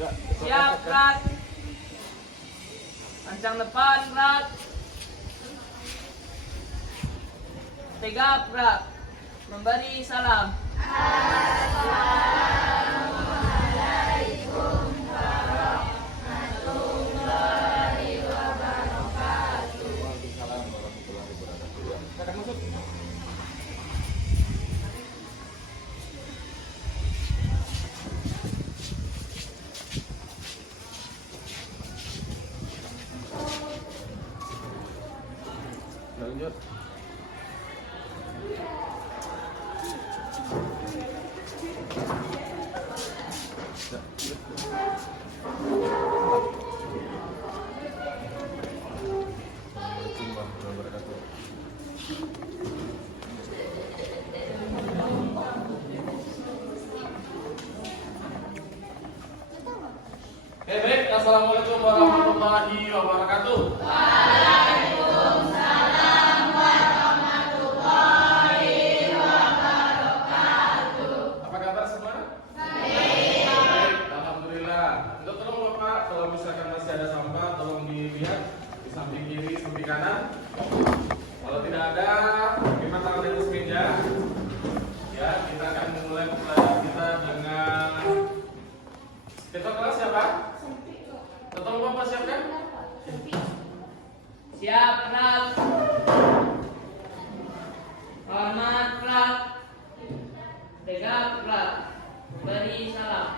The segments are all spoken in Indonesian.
Siap, Rat. Ancang depan, Rat. Tegap, Rat. Memberi salam. Lanjut. Assalamualaikum warahmatullahi wabarakatuh. Baik, assalamualaikum warahmatullahi wabarakatuh. Apa kabar semua? Baik, alhamdulillah. Untuk tolong Bapak, kalau misalkan masih ada sampah, tolong dilihat di samping kiri, samping kanan. Kalau tidak ada, terima tangan di atas meja. Ya, kita akan memulai pelajaran kita dengan kita kelas siapa? Tolong Bapak siapkan. Siap, Rat. Hormat, Rat. Tegap, Rat. Beri salam.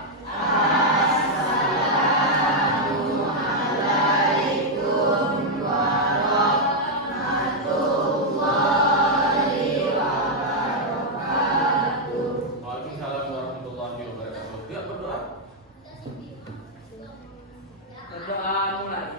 Waalaikumsalam warahmatullahi wabarakatuh. Dia berdoa. Berdoa mulai.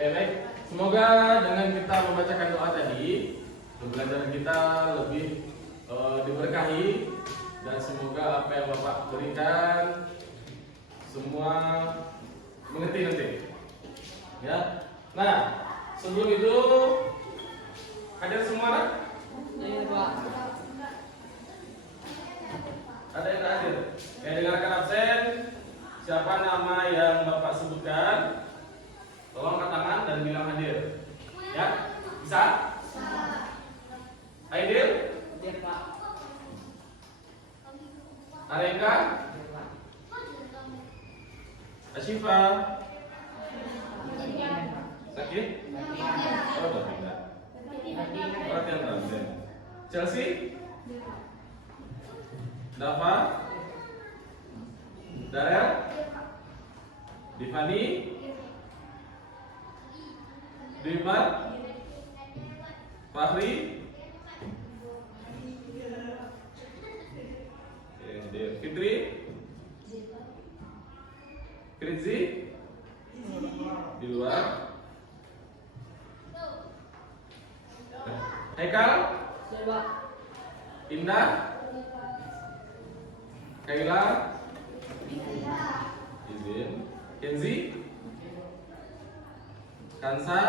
Oke, baik. Semoga dengan kita membacakan doa tadi, pembelajaran kita lebih diberkahi dan semoga apa yang Bapak berikan semua mengerti nanti. Ya. Nah, sebelum itu hadir semua nak? Iya, Pak. Ada yang tak hadir? Yang dengarkan absen, siapa nama yang Bapak sebutkan? Tolong angkat tangan dan bilang hadir. Ya, bisa? Hadir? Iya, Pak. Areka? Iya, Pak. Asyifa? Sakit? Oh, udah pindah. Perhatian absen. Chelsea? Dava? Darel? Divani? Dimat? Fahri? Fitri? Fritzi? Di luar? Haikal? Siap, Pak. Indah? Kaila? Izin. Kenzi? Kansa?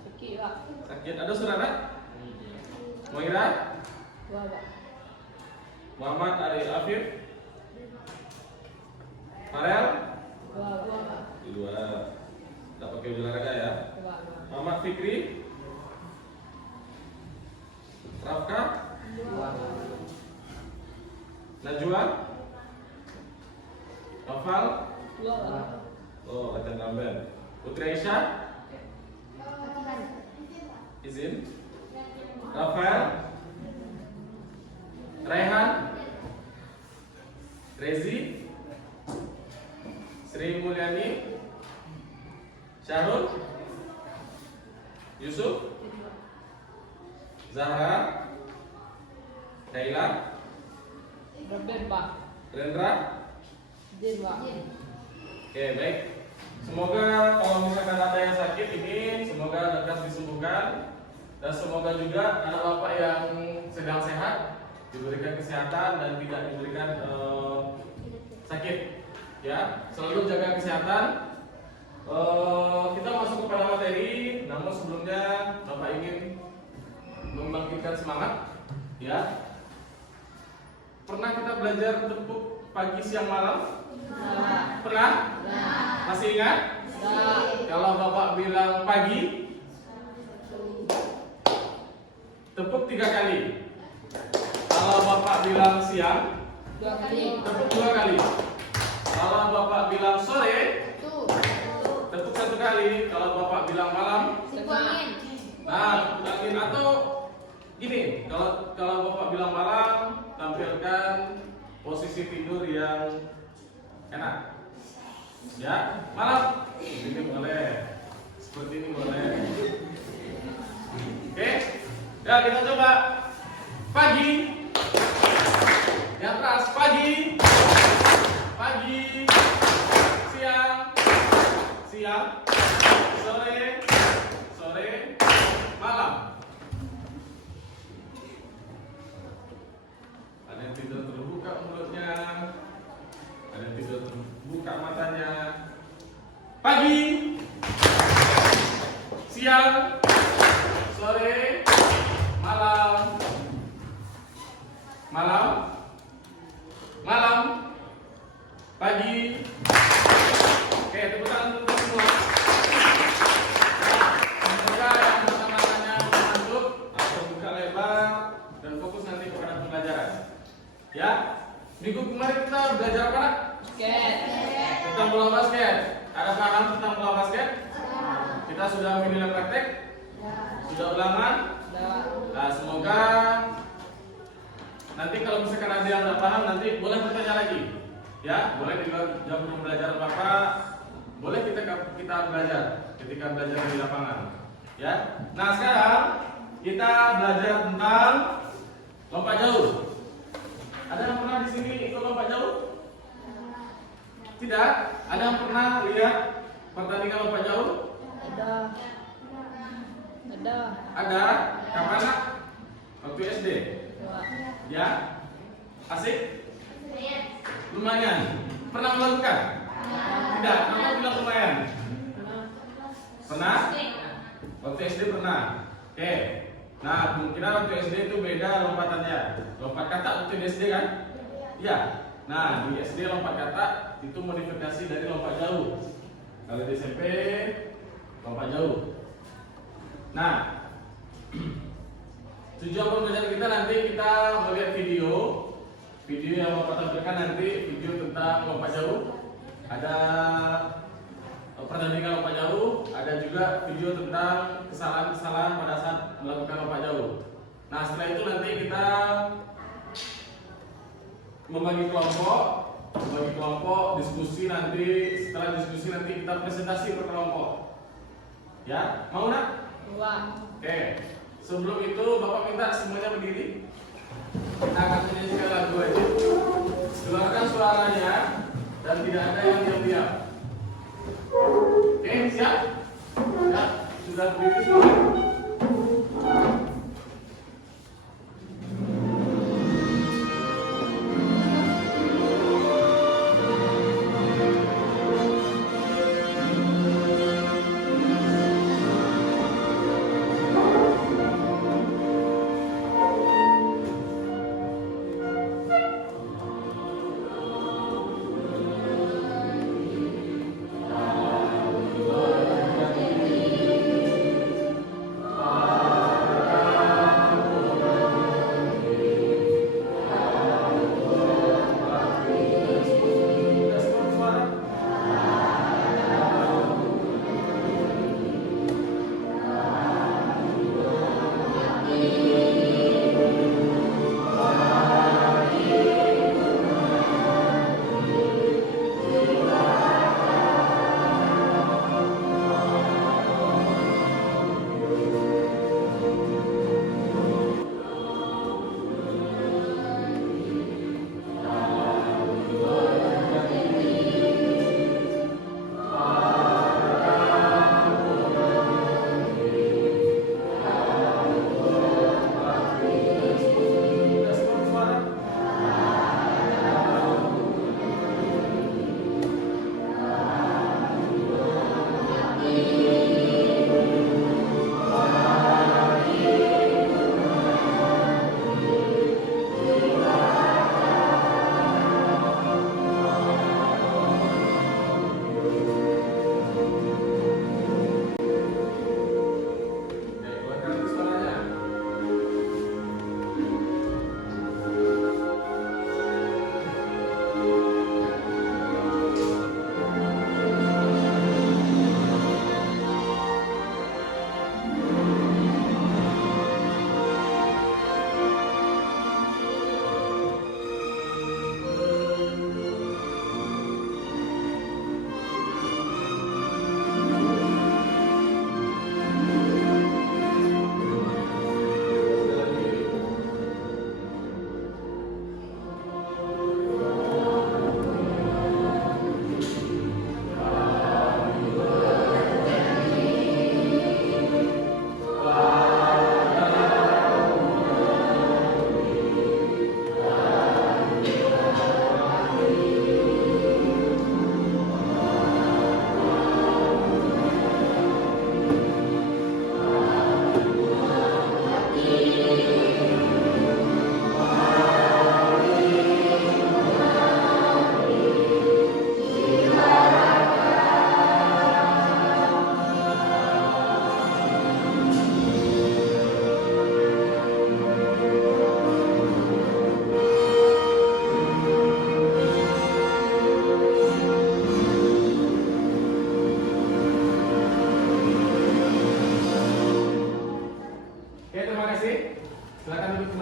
Sakit, Pak. Sakit. Ada saudara? Moira? Dua, Pak. Muhammad Ari Afif? Farel? Dua, Pak. Di luar. Tak pakai olahraga ya. Dua, Pak. Muhammad Fikri? Rafka? Dua, Pak. Najwa? Noval? Dua, Pak. Oh, Acan Ramben. Putri Aisyah? izin. Rafael, Rehan, Rezi, Sri Mulyani, Syahrul, Yusuf, Zahra, Kaila, Robert Pak. Rendra. Din Pak. Oke, baik. Semoga kalau misalkan ada yang sakit ini, semoga lekas disembuhkan. Dan semoga juga anak bapak yang sedang sehat diberikan kesehatan dan tidak diberikan sakit. Ya, selalu jaga kesehatan. Kita masuk kepada materi, namun sebelumnya bapak ingin membangkitkan semangat. Ya, pernah kita belajar tepuk pagi, siang, malam? Pernah? Masih ingat? Kalau bapak bilang pagi, tepuk 3 kali. Kalau bapak bilang siang, 2 kali. tepuk 2 kali. Kalau bapak bilang sore, tepuk 1 kali. Kalau bapak bilang malam, nah, tepuk atau gini. Kalau bapak bilang malam, tampilkan posisi tidur yang enak. Ya, malam. Ini boleh. Seperti ini boleh. Oke. Ya, kita coba pagi. Yang keras pagi. Pagi. Siang. Siang. Sore. Sore. Malam. Ada yang tidak terbuka mulutnya. Ada yang tidak terbuka matanya. Pagi. Siang. Sore. Malam. Malam. Malam. Pagi. Oke, tepuk tangan untuk semua. Semoga yang mata-matanya masuk atau buka lebar dan fokus nanti kepada pembelajaran. Ya, minggu kemarin kita belajar apa? Basket. Tentang bola basket. Ada paham tentang bola basket? Kita sudah menilai praktek? Sudah ulangan? Nah, semoga nanti kalau misalkan ada yang tidak paham nanti boleh bertanya lagi. Ya, boleh di jam pembelajaran Bapak, boleh kita belajar ketika belajar di lapangan. Ya. Nah, sekarang kita belajar tentang lompat jauh. Ada yang pernah di sini ikut lompat jauh? Tidak? Ada yang pernah lihat pertandingan lompat jauh? Ada. Ada. Kapan nak? Waktu SD. Ya. Asik? Lumayan. Pernah melakukan? Tidak. Kenapa bilang lumayan? Pernah? Waktu SD pernah. Oke. Nah, kemungkinan waktu SD itu beda lompatannya. Lompat katak waktu di SD kan? Iya. Nah, di SD lompat katak itu modifikasi dari lompat jauh. Kalau di SMP lompat jauh. Nah, tujuan pembelajaran kita nanti kita melihat video yang Bapak tampilkan nanti video tentang lompat jauh. Ada pertandingan lompat jauh, ada juga video tentang kesalahan-kesalahan pada saat melakukan lompat jauh. Nah, setelah itu nanti kita membagi kelompok, diskusi nanti. Setelah diskusi nanti kita presentasi per kelompok. Ya, mau nak? Oke. Sebelum itu Bapak minta semuanya berdiri. Kita akan menyanyikan lagu aja. Keluarkan suaranya dan tidak ada yang diam-diam. Oke, siap? Ya, sudah berdiri semua.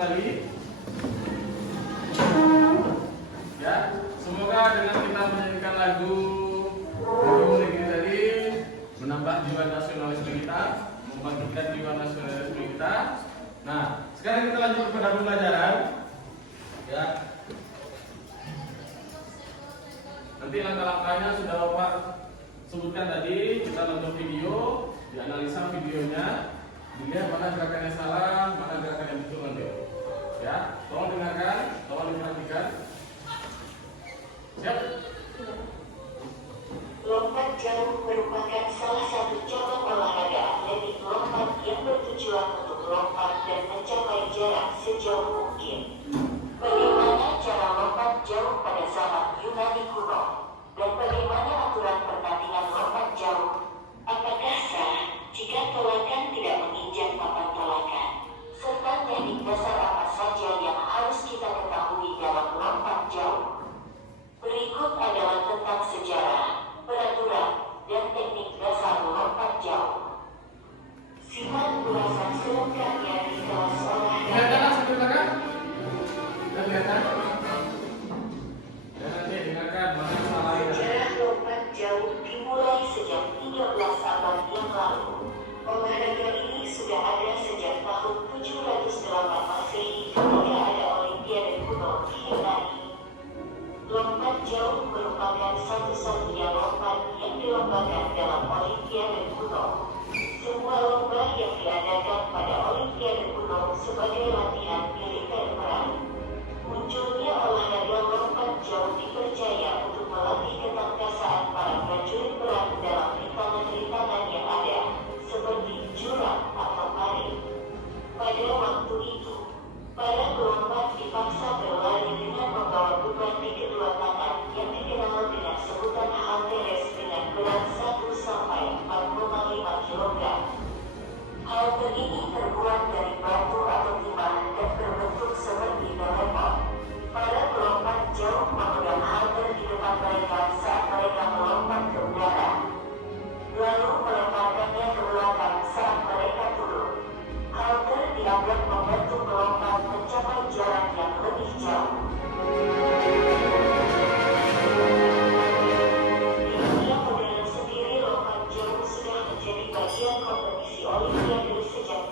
kembali. Ya, semoga dengan kita menyanyikan lagu negeri tadi menambah jiwa nasionalisme kita, membangkitkan jiwa nasionalisme kita. Nah, sekarang kita lanjut pada pembelajaran. Ya. Nanti langkah-langkahnya sudah Bapak sebutkan tadi. Kita nonton video, dianalisa videonya, dilihat mana gerakan yang salah, mana gerakan yang betul nanti. Ya, tolong dengarkan, tolong diperhatikan. Siap? Lompat jauh merupakan salah satu cabang olahraga atletik lompat yang bertujuan untuk lompat dan mencapai jarak sejauh mungkin. Bagaimana cara lompat jauh pada zaman Yunani kuno? Dan bagaimana aturan pertandingan lompat jauh? Apakah sah jika tolakan tidak menginjak papan tolakan? Serta teknik dasar apa saja yang harus kita ketahui dalam lompat jauh? Berikut adalah tentang sejarah, peraturan, dan teknik dasar lompat jauh. Simak ulasan selengkapnya di kelas olahraga. Kelihatan sampai belakang? Sudah kelihatan? Dan nanti dengarkan mana salahnya. Sejarah lompat jauh dimulai sejak 13 abad yang lalu. Olahraga ini sudah ada sejak tahun 708 Masehi ketika ada Olimpiade kuno di Yunani. Lompat jauh merupakan satu-satunya lompat yang dilombakan dalam Olimpiade kuno. Semua lomba yang diadakan pada Olimpiade kuno sebagai latihan militer perang. Munculnya olahraga lompat jauh dipercaya untuk melatih ketangkasan para prajurit perang dalam rintangan-rintangan yang ada, seperti jurang atau parit. Pada waktu itu, para pelompat dipaksa berlari dengan membawa beban di kedua tangan yang dikenal dengan sebutan halteres dengan berat 1 sampai 4,5 kg. Halter ini terbuat dari batu atau timah dan berbentuk seperti telepon. Para pelompat jauh memegang halter di depan mereka saat mereka melompat ke udara, lalu melemparkannya ke belakang saat mereka turun. Halter dianggap membantu pelompat mencapai jarak yang lebih jauh. Di dunia modern sendiri, lompat jauh sudah menjadi bagian kompetisi Olimpiade sejak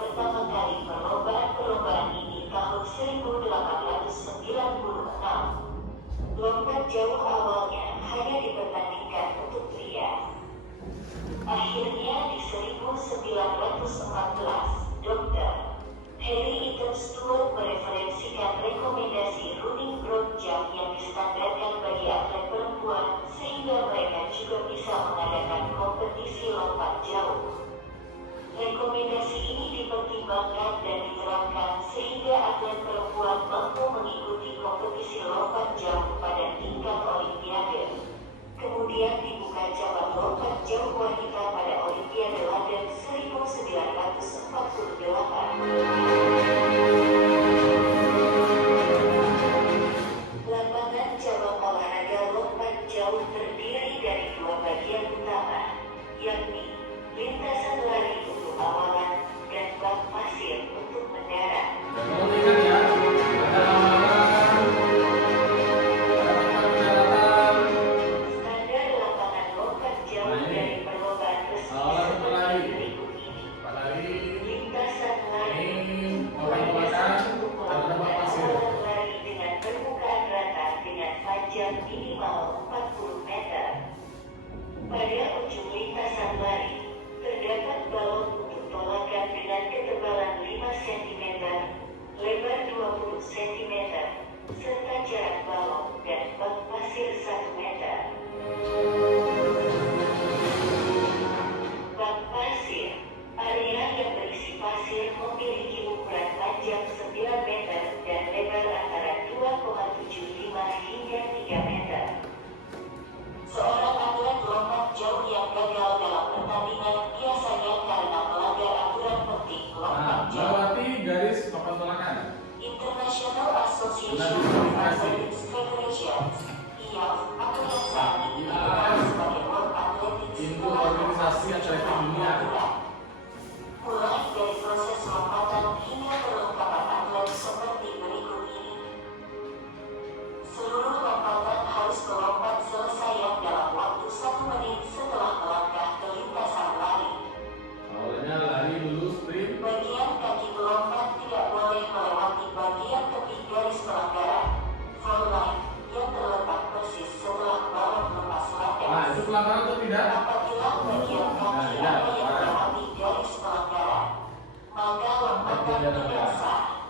tidak sah.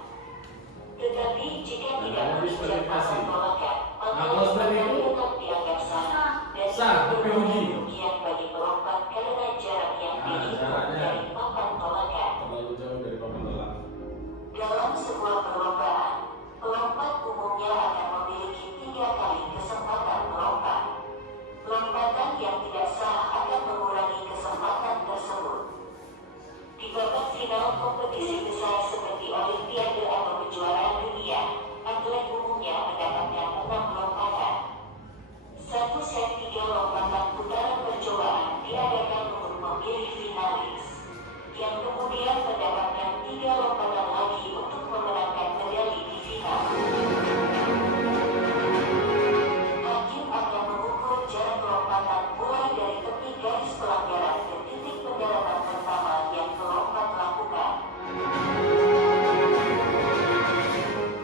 Tetapi jika tidak menginjak pasal tolakan, maka lompatan tetap dianggap sah dan tidak berpotensi kerugian bagi pelompat karena jarak yang tinggi dari papan tolakan. Terlalu jauh dari papan tolak. Dalam sebuah perlombaan, pelompat umumnya akan memiliki 3 kali kesempatan melompat. Lompatan yang tidak sah akan mengurangi kesempatan tersebut. Di babak final kompetisi besar seperti Olimpiade atau kejuaraan dunia, atlet umumnya mendapatkan 6 lompatan. Satu set 3 lompatan putaran percobaan diadakan untuk memilih finalis, yang kemudian mendapatkan 3 lompatan lagi untuk memenangkan medali di final. Hakim akan mengukur jarak lompatan mulai dari tepi garis pelanggaran ke titik pendaratan pertama yang pelompat lakukan.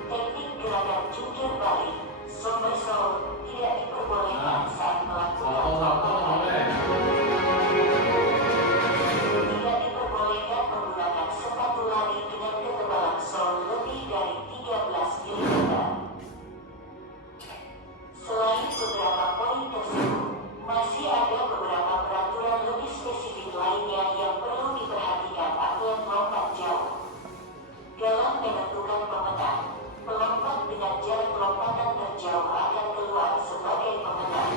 Teknik gerakan jungkir balik, somersault, tidak diperbolehkan saat melakukan lompatan. Tidak diperbolehkan menggunakan sepatu lari dengan ketebalan sol lebih dari 13 mm. Selain beberapa poin tersebut, masih ada beberapa peraturan lebih spesifik lainnya yang perlu diperhatikan atlet lompat jauh. Dalam menentukan pemenang, pelompat dengan jarak lompatan terjauh akan keluar sebagai pemenang.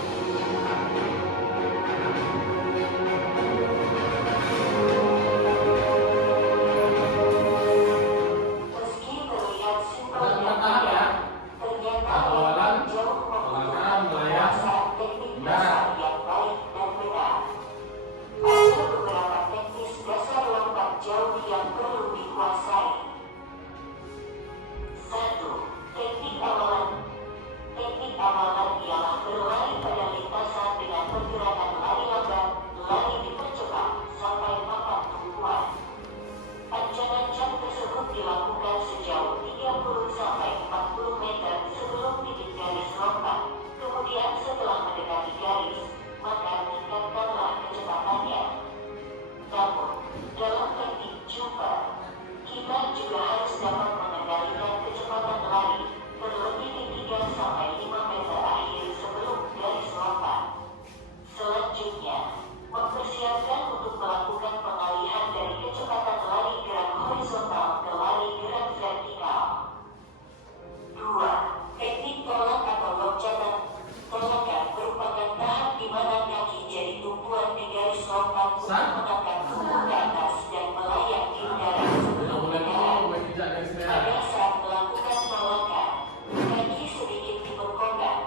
Meski terlihat simpel dan mudah, ternyata lompat jauh membutuhkan penguasaan teknik dasar yang baik dan benar. Ada beberapa teknis dasar lompat jauh yang perlu dikuasai. 1. Teknik awalan. Teknik awalan ialah berlari pada lintasan dengan pergerakan lari lambat, lari dipercepat sampai papan tumpuan. Ancang-ancang tersebut dilakukan sejauh 30-40 meter sebelum titik garis lompat. Kemudian setelah mendekati garis, maka tingkatkanlah kecepatannya. Namun, dalam teknik jumpa, kita juga harus dapat mengendalikan kecepatan lari terlebih di 3-5 meter akhir sebelum garis lompat. Selanjutnya, mempersiapkan untuk melakukan pengalihan dari kecepatan lari gerak horizontal ke lari gerak vertikal. 2. Teknik tolak atau loncatan. Tolakan merupakan tahap di mana kaki jadi tumpuan di garis lompat untuk mengangkat tubuh ke atas dan melayang di udara sebelum mendarat. Pada saat melakukan tolakan, kaki sedikit dibengkokkan,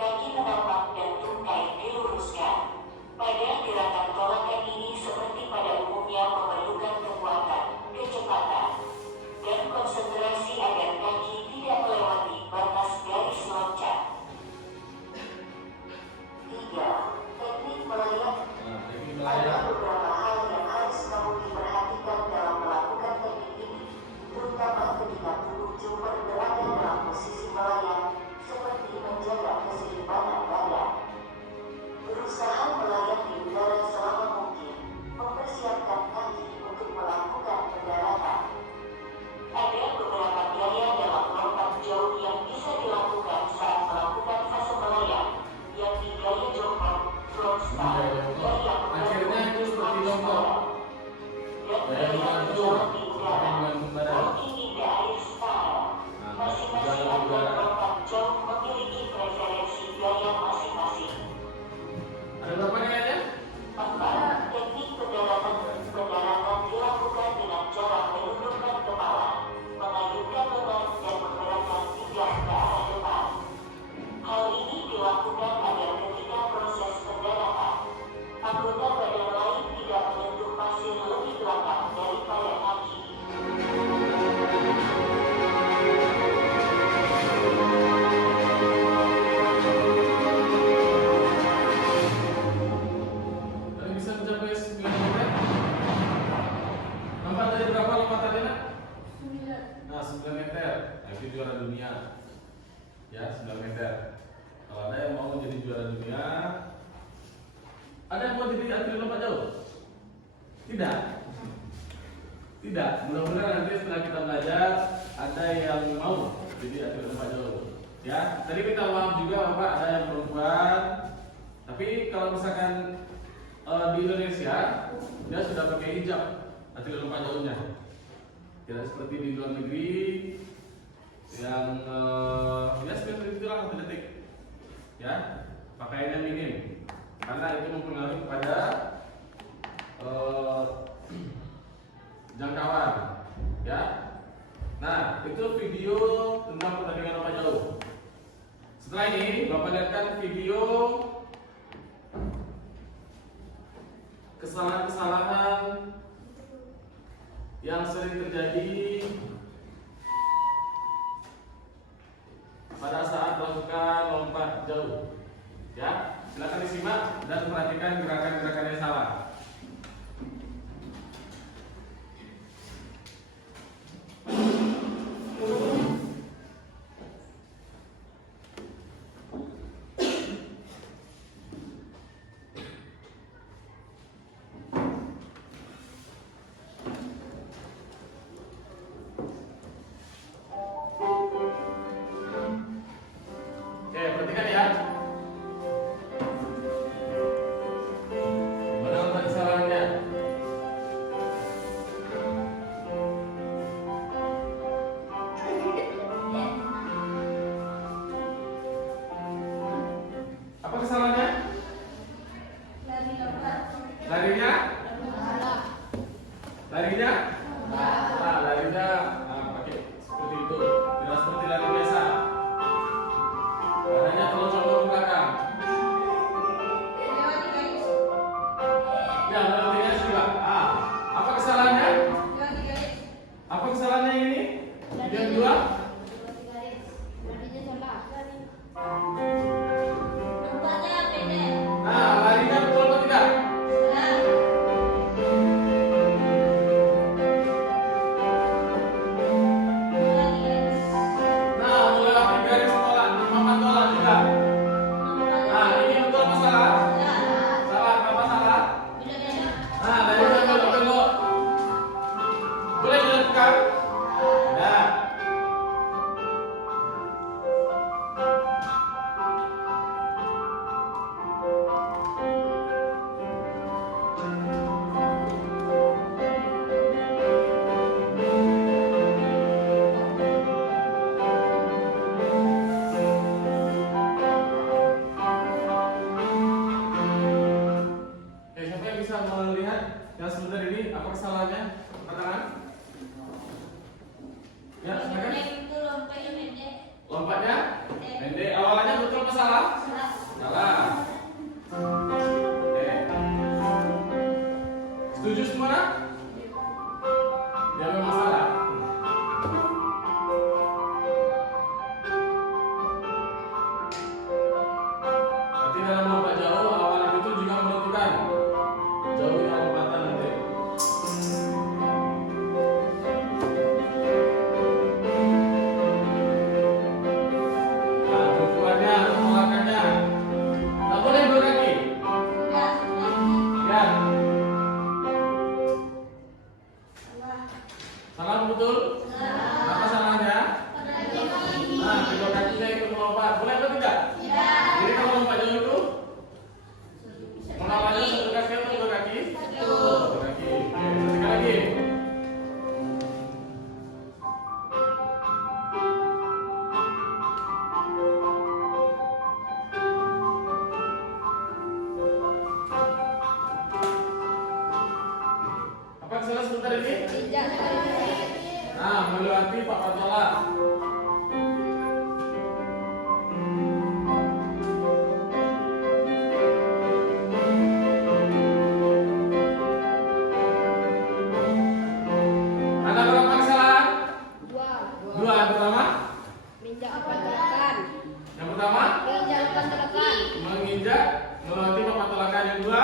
kaki menapak dan tungkai diluruskan. Pada gerakan tolakan ini seperti pada umumnya memerlukan kekuatan, kecepatan, dan konsentrasi agar kaki tidak melewati batas garis loncat. 3. Teknik melayang. Ada beberapa hal yang harus kamu diperhatikan dalam melakukan teknik ini, terutama ketika tubuh jumper berada dalam posisi melayang, seperti menjaga keseimbangan badan. Berusaha melayang di udara selama mungkin, mempersiapkan kaki untuk melakukan pendaratan. Ada beberapa gaya dalam lompat jauh yang bisa dilakukan saat melakukan fase melayang, yakni gaya jongkok, front style, gaya Akhirnya itu seperti jongkok. dan gaya berjalan di udara, walking in the air style. Masing-masing atlet lompat jauh memiliki preferensi gaya masing-masing. Ada berapa gayanya? 4. Teknik pendaratan. Pendaratan dilakukan dengan cara menundukkan kepala, mengayunkan lengan dan menggerakkan pinggang ke arah depan. Hal ini dilakukan agar ketika proses pendaratan, anggota badan lain tidak menyentuh pasir lebih belakang daripada kaki. Tadi bisa mencapai 9 meter. Nampak dari berapa lompatannya? Nah, 9 meter. Nah, itu juara dunia. Ya, 9 meter. Kalau ada yang mau jadi juara dunia, ada yang mau jadi atlet lompat jauh? Tidak. Tidak, mudah-mudahan nanti setelah kita belajar ada yang mau jadi atlet lompat jauh. Ya, tadi kita maaf juga Bapak ada yang perempuan. Tapi kalau misalkan di Indonesia dia sudah pakai hijab atlet lompat jauhnya. Tidak seperti di luar negeri yang ya seperti itulah atletik. Ya, pakaiannya minim karena itu mempengaruhi kepada jangkauan, ya. Nah, itu video tentang pertandingan lompat jauh. Setelah ini, Bapak lihatkan video kesalahan-kesalahan yang sering terjadi pada saat melakukan lompat jauh. Ya, silakan disimak dan perhatikan gerakan-gerakan yang salah. Oke, perhatikan ya. Mana kesalahannya? Apa kesalahannya? Larinya? Larinya? Nah, larinya pakai seperti itu. Tidak seperti lari biasa. Badannya terlalu condong ke belakang. Ya, melewati garis juga. Apa kesalahannya? Apa kesalahannya ini? Yang kedua? Nah, larinya betul atau tidak? Nah, melewati garis tolak, papan tolak juga. Nah, ini betul apa salah? Salah, kenapa salah? Nah, larinya belok-belok. Boleh dilakukan? Ya. Oke, siapa yang bisa melihat yang sebentar ini apa kesalahannya? Angkat tangan. Ya, silakan. Lompatnya pendek. Awalannya betul apa salah? Salah. Oke. Setuju semua? Ya memang salah. Berarti dalam lompat jauh awalan itu juga menentukan jauhnya lompatan nanti. Nah, ukurannya, tolakannya. Tak boleh dua kaki. Ya. Salah betul? Apa salahnya? Nah, kedua kakinya ikut melompat. Boleh atau tidak? Jadi kalau lompat jauh itu melawannya satu kaki atau dua kaki? Satu kaki. Oke, sekali lagi. Apa kesalahan sebentar ini? Nah, melewati papan tolak. Ada berapa kesalahan? Dua. Yang pertama? Yang pertama? Menginjak melewati papan tolakan. Yang dua?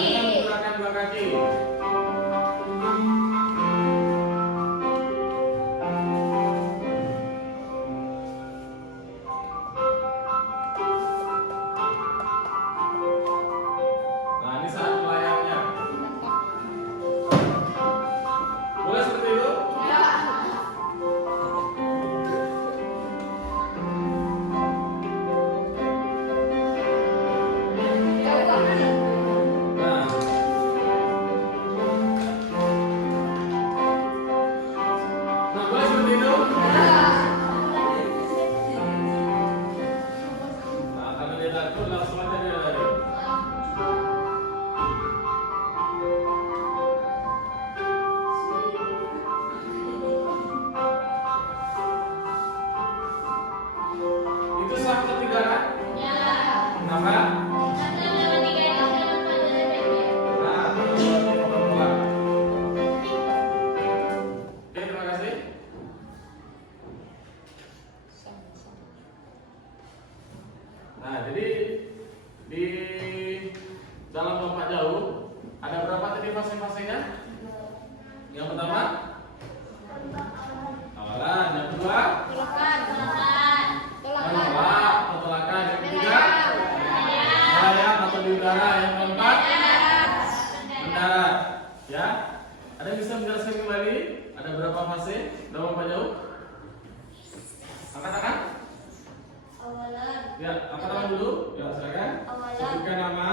Dengan menggunakan dua kaki. Yang pertama awalan, yang kedua Tolakan. menolak atau tolakan, yang ketiga melayang atau di udara, yang keempat mendarat. Ya, ada yang bisa menjelaskan kembali? Ada berapa fase? Berapa jauh? Angkat tangan. Awalan. Ya, angkat tangan dulu. Ya, silakan. Awalan. Sebutkan nama.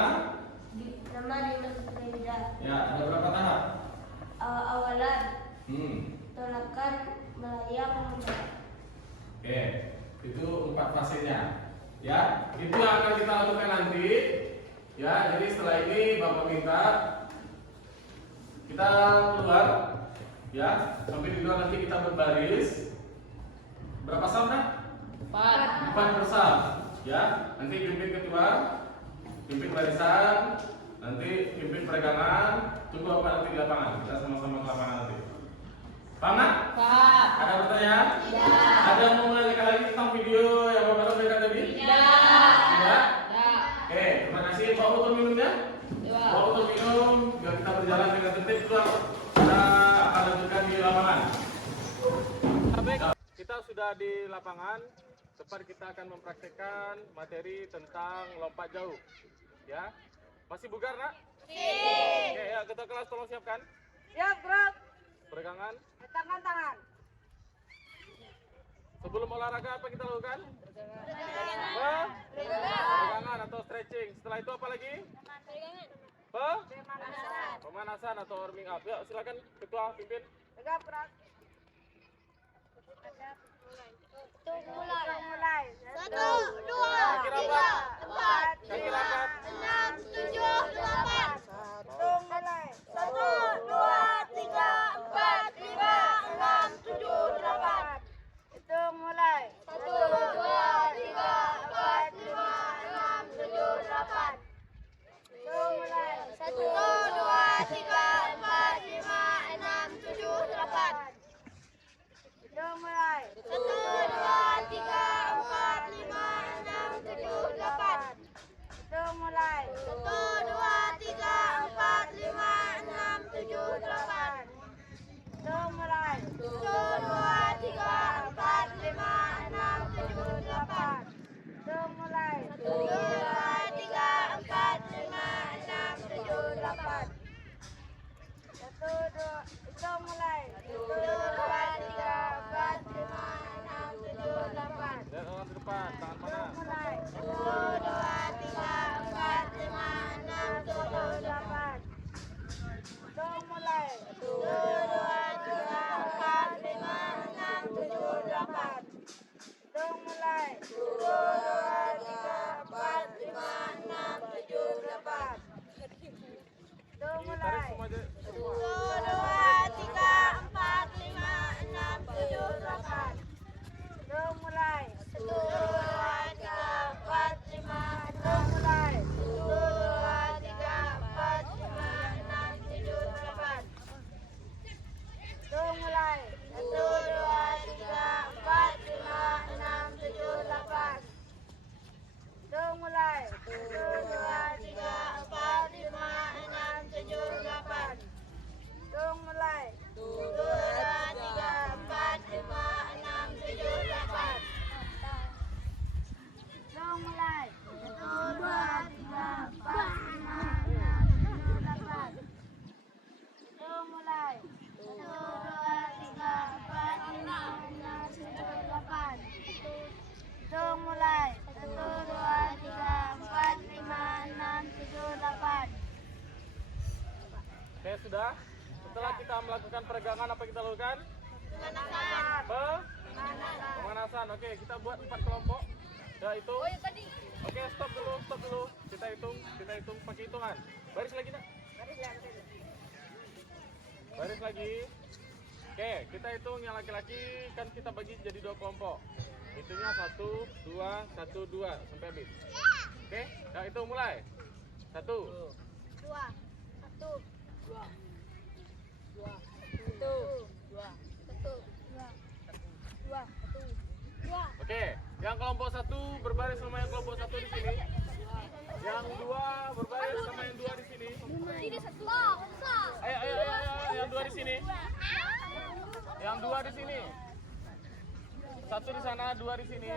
Nama Dimas Frida. Ya, ada berapa tahap? Awalan. Hmm. Tolakan, melayang, mendarat. Oke, itu 4 fasenya. Ya, itu yang akan kita lakukan nanti. Ya, jadi setelah ini Bapak minta kita keluar, ya, sampai di luar nanti kita berbaris. Berapa saf dah? 4 bersam. Ya, nanti pimpin ketua, pimpin barisan, nanti pimpin peregangan. Tunggu Bapak nanti di lapangan. Kita sama-sama ke lapangan nanti. Paham nak? Pak. Ada pertanyaan? Ada yang mau menanyakan lagi tentang video yang Bapak berikan tadi? Tidak. Ya. Oke, terima kasih. Bawa botol minumnya. Ya. Bawa botol minum. Biar kita berjalan dengan tertib. Kita akan lanjutkan di lapangan. Kita sudah di lapangan. Tempat kita akan mempraktekkan materi tentang lompat jauh. Ya, masih bugar nak? Oke, ya kita kelas tolong siapkan. Siap, gerak. Peregangan. Tangan. Sebelum olahraga apa kita lakukan? Peregangan atau stretching. Setelah itu apa lagi? Pemanasan atau warming up. Ya, silakan ketua pimpin. Tegap, gerak. Mulai. 1, 2, Kaki rapat. 4, Kaki rapat. 6, 7, 8. mulai. 1, 2, 3, 4, 5, 6, 7, 8. Hitung mulai. 1, 2, 3, 4, 5, 6, 7, 8. Hitung mulai. 1, 2, 3, 4, 5, 6, 7, 8. Hitung mulai. 1, 2, 3, 4, 5, 6, 7, 8. Hitung mulai. 1, 2, 3, 4, 5, 6, 7, 8. Hitung mulai. 1, 2, 3, 4, 5, 6, 7, 8. Hitung mulai. 1, 2, 3, 4, 5, 6, 7, 8. 1, 2, hitung mulai. 1, 2, 3, 4, 5, 6, 7, 8. Lihat orang di depan, tangan mana? Mulai. 1, 2, 3, 4, 5, 6, 7, 8. Hitung mulai. 1, 2, 3, 4, 5, 6, 7, 8. Hitung mulai. 1, 2, 3, 4, 5, 6, 7, 8. Hitung Ini tarik mulai. semua aja. 1, 2, 3, 4, 5, 6, 7, 8. Hitung mulai. 1, 2, 3, 4, 5, 6, Mulai. 1, 2, 3, 4, 5, 6, 7, 8. Hitung mulai. 1, 2, 3, 4, 5, 6, 7, 8. Hitung mulai. 1, 2, 3, 4, 5, 6, 7, 8. Hitung mulai. 1, 2, 3, 4, 5, 6, 7, 8. Hitung mulai. 1, 2, 3, 4, 5, 8. Hitung mulai. 1, 2, 3, 4, 5, 6, 7, 8. Hitung mulai. 1, 2, 3, 4, 5, 6, 7, 8. Oke, sudah. Setelah kita melakukan peregangan, apa kita lakukan? Pemanasan. Pemanasan. Oke, kita buat 4 kelompok. Ya, itu. Oke, stop dulu. Kita hitung pakai hitungan. Baris lagi, nak. Baris lagi. Oke, kita hitung yang laki-laki kan kita bagi jadi 2 kelompok. Hitungnya 1, 2, 1, 2 sampai habis. Oke, kita hitung mulai. 1, 2, 1, 2, 2, 2, 2. Oke, yang kelompok 1 berbaris sama yang kelompok 1 di sini. Yang 2 berbaris sama yang 2 di sini. Ini 1. Ayo. dua di sini. Yang dua di sini. Satu di sana, dua di sini.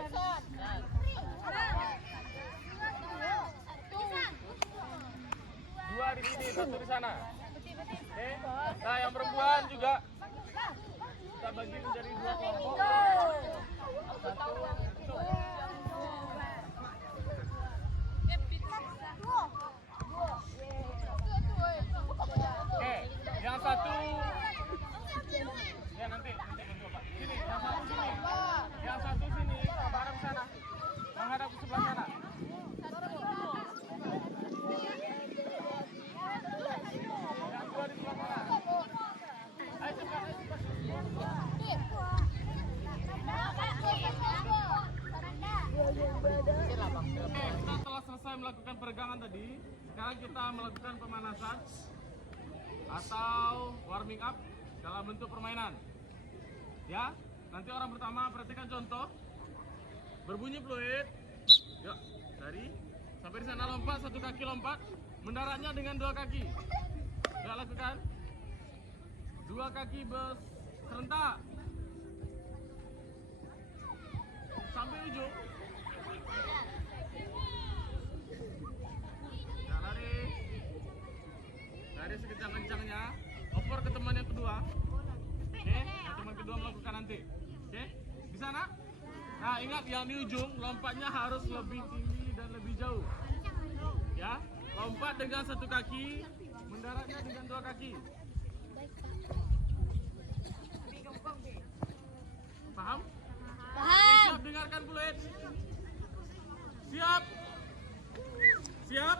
Dua di sini, satu di sana. Oke. Nah, yang perempuan juga kita bagi menjadi dua kelompok. Oke, yang satu. Ya nanti berdua, Pak. Sini, yang satu sini. Yang satu sini, bareng sana. Menghadap ke sebelah sana. Yang dua di sebelah sana. Ayo cepat, ayo cepat. Oke, kita telah selesai melakukan peregangan tadi. Sekarang kita melakukan pemanasan atau warming up dalam bentuk permainan. Ya, nanti orang pertama perhatikan contoh. Berbunyi fluid. Yuk, dari sampai di sana lompat, satu kaki lompat, mendaratnya dengan dua kaki. Sudah lakukan. Dua kaki serentak sampai ujung. Ya, lari. Lari sekencang-kencangnya. Oper ke teman yang kedua. Oke, yang teman kedua melakukan nanti. Oke, di sana. Nah, ingat yang di ujung lompatnya harus lebih tinggi dan lebih jauh. Ya, lompat dengan satu kaki, mendaratnya dengan dua kaki. Paham? Paham. Siap dengarkan fluid. Siap. Siap.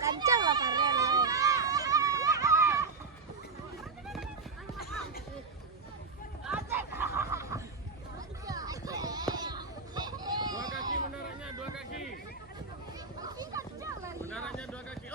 Kencang lah kalian. Dua kaki mendaratnya, dua kaki. Mendaratnya dua kaki.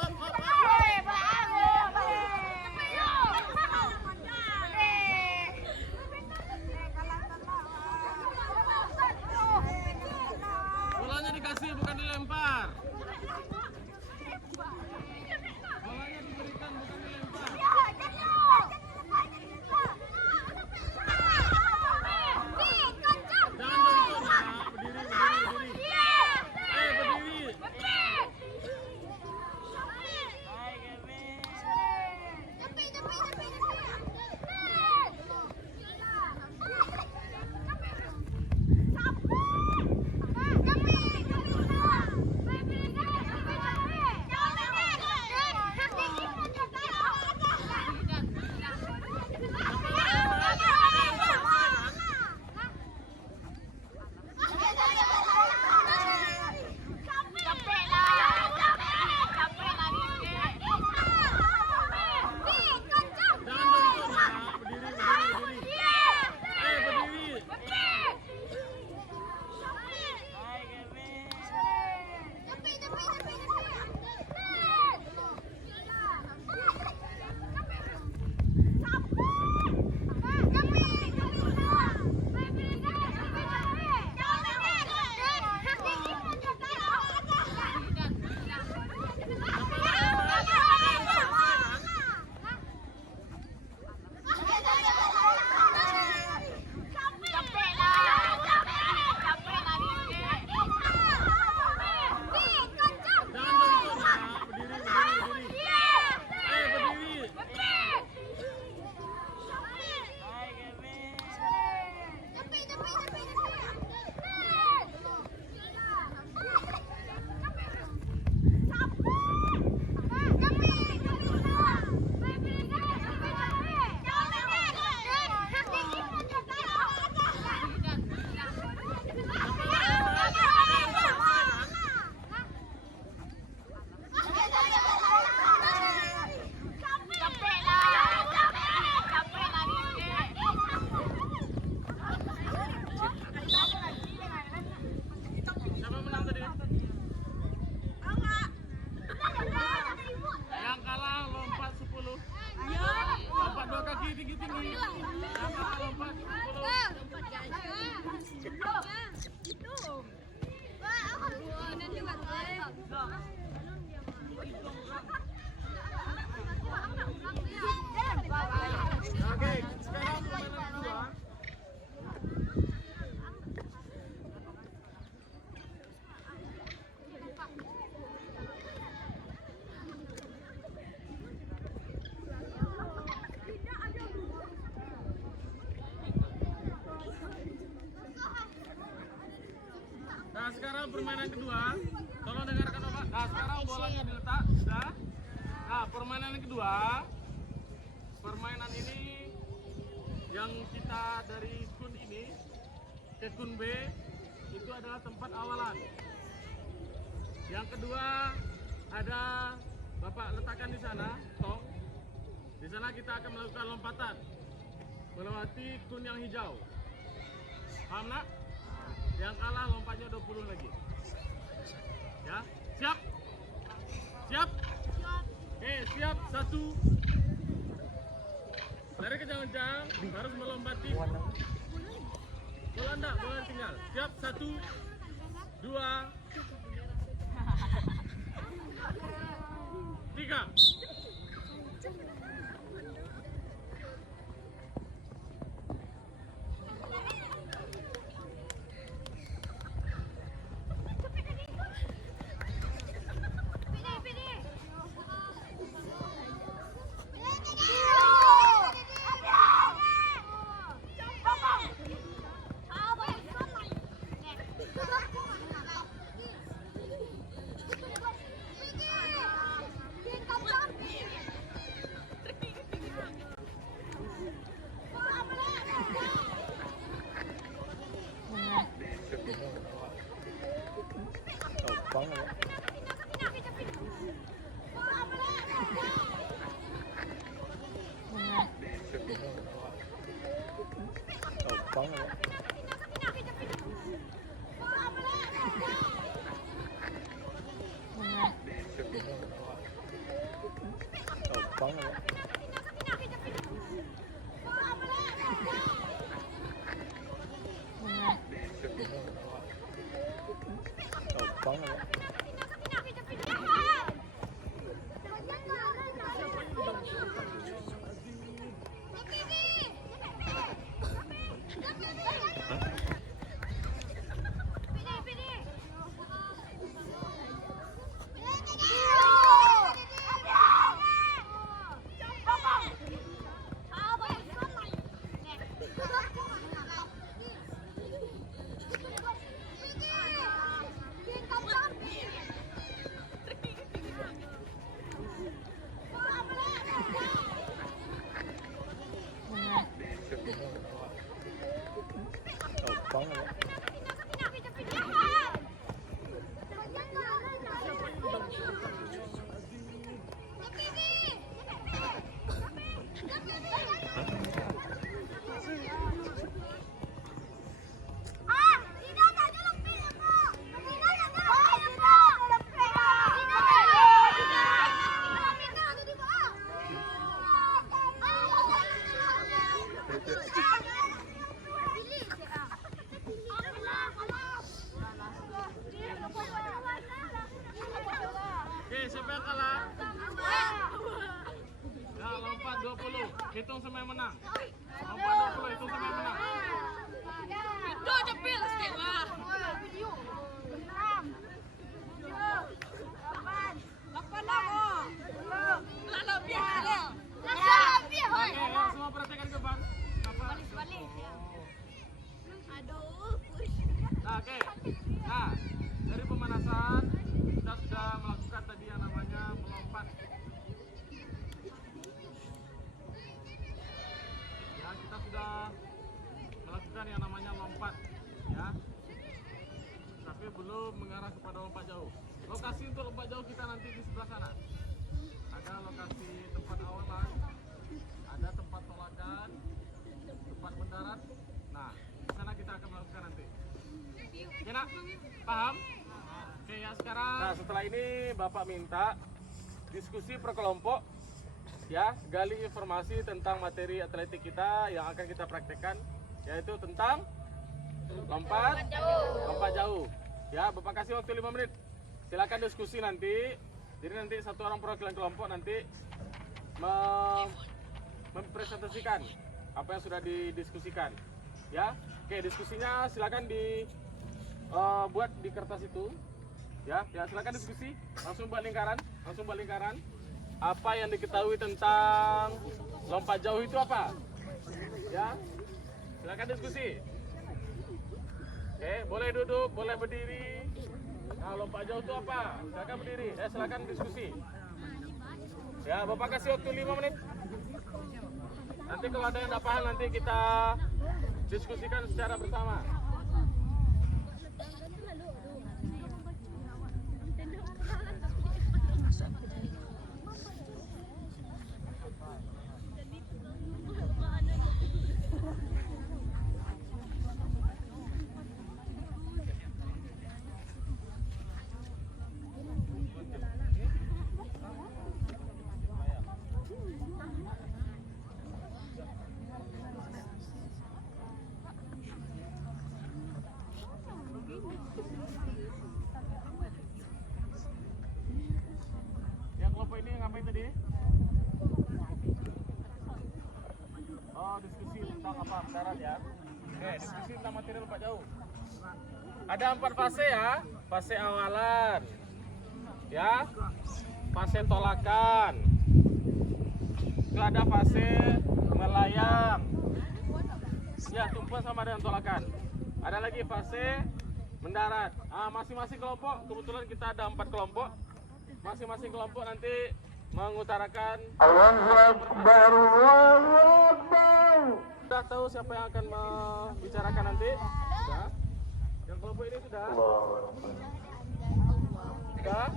Nah, sekarang permainan kedua. Tolong dengarkan Bapak. Nah, sekarang bolanya diletak, sudah. Nah, permainan yang kedua. Permainan ini yang kita dari kun ini ke kun B itu adalah tempat awalan. Yang kedua ada Bapak letakkan di sana, tong. Di sana kita akan melakukan lompatan melewati kun yang hijau. Paham nak? Yang kalah lompatnya 20 lagi. Ya, siap? Siap? Oke, siap. 1. Lari kencang-kencang, harus melompati. Bola enggak, bola tinggal. Siap, 1, 2, 3. Oke, siapa yang kalah? Ya, lompat 20. Hitung sampai menang. Lompat 20, hitung sampai menang. Itu aja pil setengah. Oke, semua perhatikan ke depan. Nah, oke. Nah, dari pemanasan kita sudah melakukan tadi yang namanya melompat. Ya, kita sudah melakukan yang namanya lompat, ya. Tapi belum mengarah kepada lompat jauh. Lokasi untuk lompat jauh kita nanti di sebelah sana. Ada lokasi tempat awalan, ada tempat tolakan, tempat mendarat. Nah, di sana kita akan melakukan nanti. Oke, nak? Paham? Oke, ya sekarang. Nah, setelah ini Bapak minta diskusi per kelompok, ya, gali informasi tentang materi atletik kita yang akan kita praktekkan, yaitu tentang lompat jauh. Ya, Bapak kasih waktu 5 menit. Silakan diskusi nanti. Jadi nanti satu orang perwakilan kelompok nanti mempresentasikan apa yang sudah didiskusikan. Ya, oke, diskusinya silakan buat di kertas itu. Ya, silakan diskusi. Langsung buat lingkaran. Apa yang diketahui tentang lompat jauh itu apa? Ya, silakan diskusi. Oke, boleh duduk, boleh berdiri. Nah, lompat jauh itu apa? Silakan berdiri. Silakan diskusi. Ya, Bapak kasih waktu 5 menit. Nanti kalau ada yang tidak paham nanti kita diskusikan secara bersama. Yang kelompok ini ngapain tadi? Oh, diskusi tentang apa? Mendarat ya. Oke, diskusi tentang material lompat jauh. Ada 4 fase ya. Fase awalan. Ya. Fase tolakan. Itu ada fase melayang. Ya, tumpuan sama dengan tolakan. Ada lagi fase mendarat. Masing-masing kelompok, kebetulan kita ada 4 kelompok. Masing-masing kelompok nanti mengutarakan. Sudah tahu siapa yang akan membicarakan nanti? Sudah. Yang kelompok ini sudah? Sudah?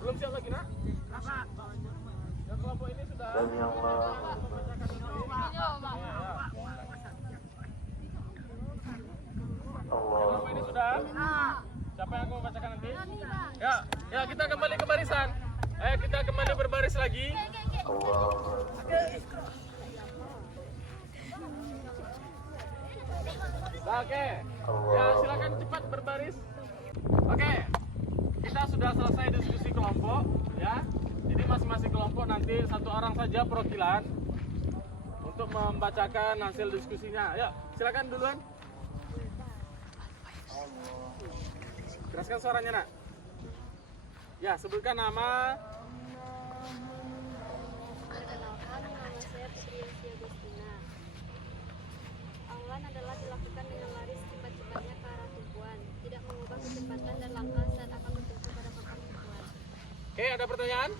Belum siap lagi, nak? Yang kelompok ini sudah? Kelompok ini sudah? Siapa yang akan membacakan nanti? Ya, kita kembali ke barisan. Ayo kita kembali berbaris lagi. Oke. Ya, silakan cepat berbaris. Oke. Kita sudah selesai diskusi kelompok, ya. Jadi masing-masing kelompok nanti satu orang saja perwakilan untuk membacakan hasil diskusinya. Ya, silakan duluan. Keraskan suaranya, nak. Ya, sebutkan nama. Perkenalkan, nama saya Sri Agustina. Awalan adalah dilakukan dengan lari secepat-cepatnya ke arah tumpuan, tidak mengubah kecepatan dan langkah saat akan bertumpu pada papan tumpuan. Oke, ada pertanyaan?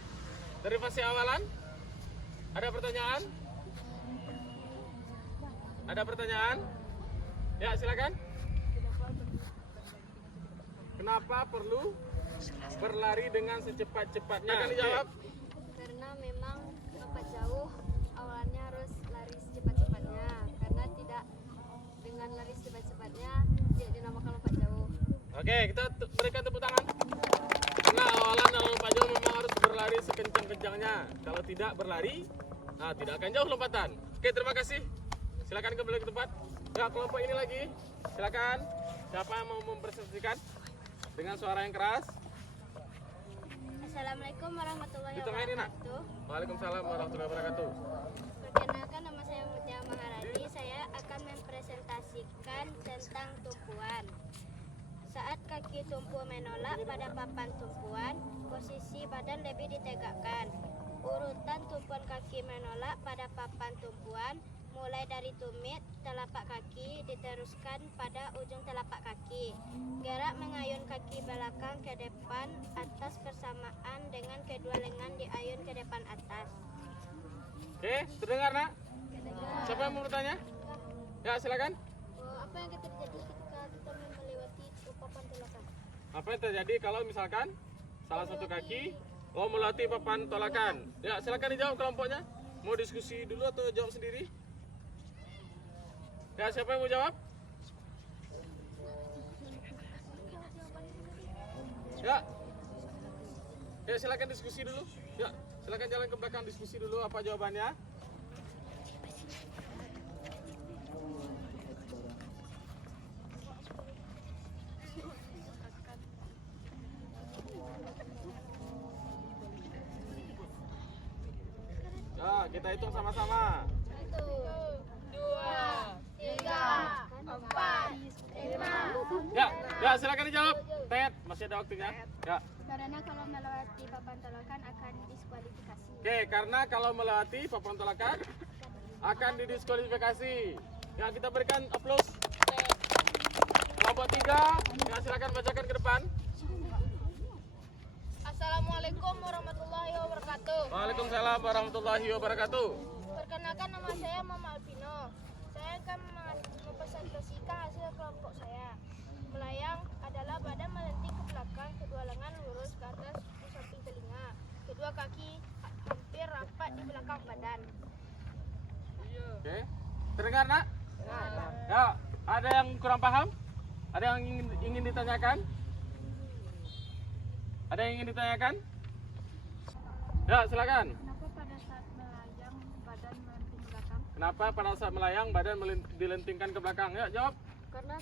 Dari fase awalan? Ada pertanyaan? Ada pertanyaan? Ya, silakan. Kenapa perlu berlari dengan secepat-cepatnya? Akan dijawab. Karena memang lompat jauh awalannya harus lari secepat-cepatnya, karena tidak dengan lari secepat-cepatnya tidak dinamakan lompat jauh. Oke, kita berikan tepuk tangan. Karena awalan dalam lompat jauh memang harus berlari sekencang-kencangnya. Kalau tidak berlari, tidak akan jauh lompatan. Oke, terima kasih. Silakan kembali ke tempat. Ya, kelompok ini lagi. Silakan. Siapa yang mau mempresentasikan dengan suara yang keras? Assalamualaikum warahmatullahi Di tengah ini, nak. wabarakatuh. Waalaikumsalam warahmatullahi wabarakatuh. Perkenalkan, nama saya Mutia Maharani. Saya akan mempresentasikan tentang tumpuan. Saat kaki tumpu menolak pada papan tumpuan, posisi badan lebih ditegakkan. Urutan tumpuan kaki menolak pada papan tumpuan mulai dari tumit telapak kaki diteruskan pada ujung telapak kaki. Gerak mengayun kaki belakang ke depan atas bersamaan dengan kedua lengan diayun ke depan atas. Oke, terdengar, nak? Siapa yang mau bertanya? Ya, silakan. Apa yang terjadi ketika kita melewati papan tolakan? Apa yang terjadi kalau misalkan salah satu kaki melewati papan tolakan? Ya, silakan dijawab kelompoknya. Mau diskusi dulu atau jawab sendiri? Ya, siapa yang mau jawab? Ya. Ya, silakan diskusi dulu. Ya, silakan jalan ke belakang diskusi dulu apa jawabannya. Ya, kita hitung sama-sama. 1, 2, 3, 4, 5. Ya, silakan dijawab. Ted, masih ada waktunya. Ya. Karena kalau melewati papan tolakan akan diskualifikasi. Oke, karena kalau melewati papan tolakan akan didiskualifikasi. Ya, kita berikan aplaus. Kelompok 3 3. Ya, silakan bacakan ke depan. Assalamualaikum warahmatullahi wabarakatuh. Waalaikumsalam warahmatullahi wabarakatuh. Perkenalkan, nama saya Mama Alvino. Saya akan mempresentasikan hasil kelompok saya. Melayang adalah badan melenting ke belakang, kedua lengan lurus ke atas di samping telinga, kedua kaki hampir rapat di belakang badan. Oke. Terdengar, Nak? Ya, ada yang kurang paham? Ada yang ingin ditanyakan? Ada yang ingin ditanyakan? Ya, silakan. Kenapa pada saat melayang badan melenting ke belakang? Kenapa pada saat melayang badan dilentingkan ke belakang? Ya, jawab. Karena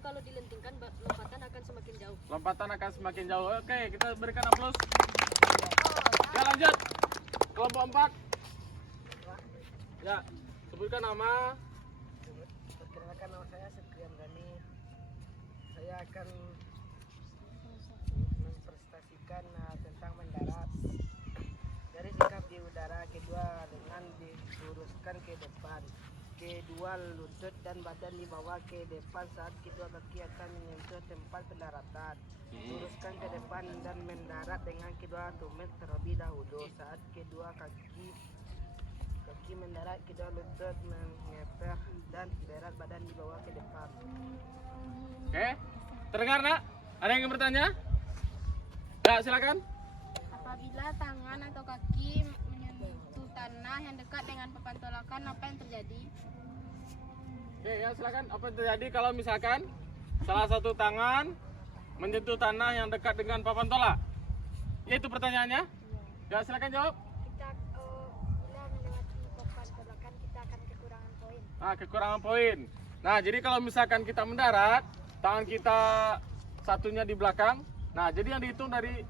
kalau dilentingkan lompatan akan semakin jauh. Lompatan akan semakin jauh. Oke, kita berikan aplaus. Ya, lanjut. Kelompok 4. Ya, sebutkan nama. Perkenalkan, nama saya Septrian Gani. Saya akan mempresentasikan tentang mendarat. Dari sikap di udara, kedua lengan diluruskan ke depan, kedua lutut dan badan dibawa ke depan saat kedua kaki akan menyentuh tempat pendaratan. Luruskan ke depan dan mendarat dengan kedua tumit terlebih dahulu. Saat kedua kaki mendarat, kedua lutut mengepek dan berat badan dibawa ke depan. Oke. Terdengar, Nak? Ada yang ingin bertanya? Ya, silakan. Apabila tangan atau kaki menyentuh tanah yang dekat dengan papan tolakan, apa yang terjadi? Oke, ya silakan. Apa yang terjadi kalau misalkan salah satu tangan menyentuh tanah yang dekat dengan papan tolak? Ya, itu pertanyaannya. Ya, silakan jawab. Kita bila melewati papan tolakan, kita akan kekurangan poin. Nah, kekurangan poin. Nah, jadi kalau misalkan kita mendarat, tangan kita satunya di belakang. Nah, jadi yang dihitung dari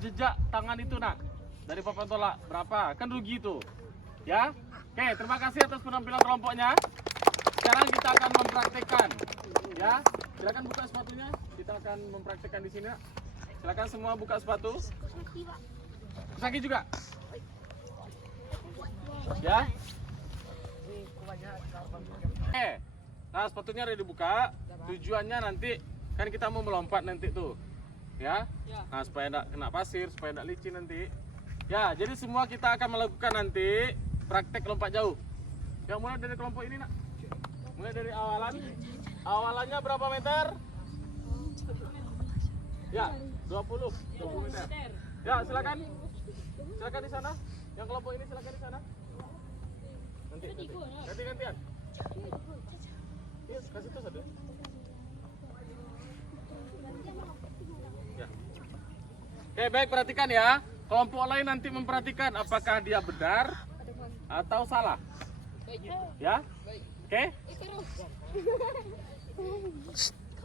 jejak tangan itu, Nak. Dari papan tolak berapa? Kan rugi itu. Ya. Oke, terima kasih atas penampilan kelompoknya. Sekarang kita akan mempraktekkan. Ya. Silakan buka sepatunya. Kita akan mempraktekkan di sini, Nak. Silakan semua buka sepatu. Kaki juga. Ya. Oke. Nah, sepatunya udah dibuka. Tujuannya nanti kan kita mau melompat nanti tuh. Ya. Nah, supaya enggak kena pasir, supaya enggak licin nanti. Ya, jadi semua kita akan melakukan nanti praktek lompat jauh. Yang mulai dari kelompok ini, Nak. Mulai dari awalan. Awalannya berapa meter? Ya, 20 meter. Ya, silakan. Silakan di sana. Yang kelompok ini silakan di sana. Nanti gantian. Iya, kasih tuh satu. Ya. Oke, baik, perhatikan ya. Kelompok lain nanti memperhatikan apakah dia benar atau salah. Ya? Oke?